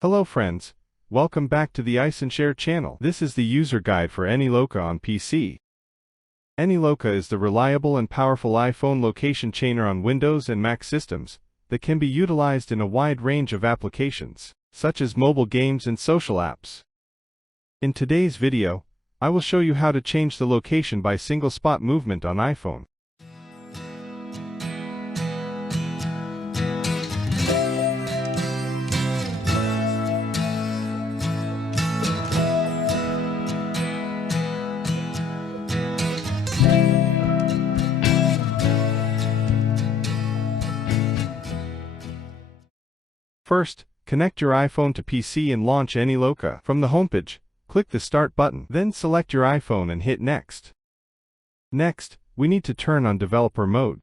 Hello friends, welcome back to the iSunshare channel. This is the user guide for AnyLoca on PC. AnyLoca is the reliable and powerful iPhone location chainer on Windows and Mac systems that can be utilized in a wide range of applications, such as mobile games and social apps. In today's video, I will show you how to change the location by single spot movement on iPhone. First, connect your iPhone to PC and launch AnyLoca. From the homepage, click the Start button, then select your iPhone and hit Next. Next, we need to turn on developer mode.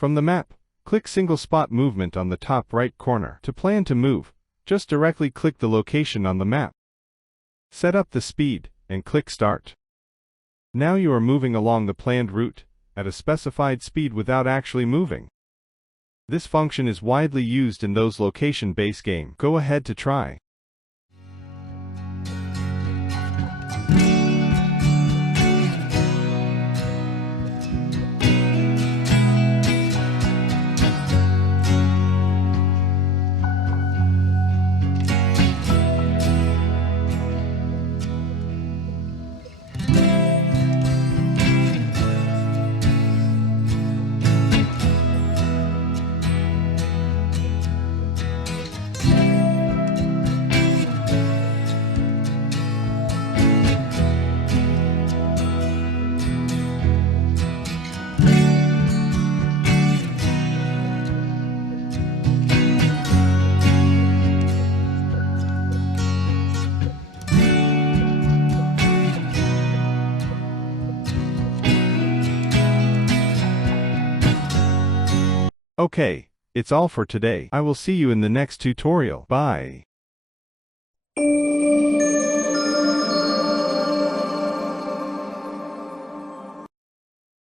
From the map, click Single Spot Movement on the top right corner. To plan to move, just directly click the location on the map. Set up the speed, and click Start. Now you are moving along the planned route, at a specified speed without actually moving. This function is widely used in those location-based games. Go ahead to try. Okay, it's all for today. I will see you in the next tutorial. Bye.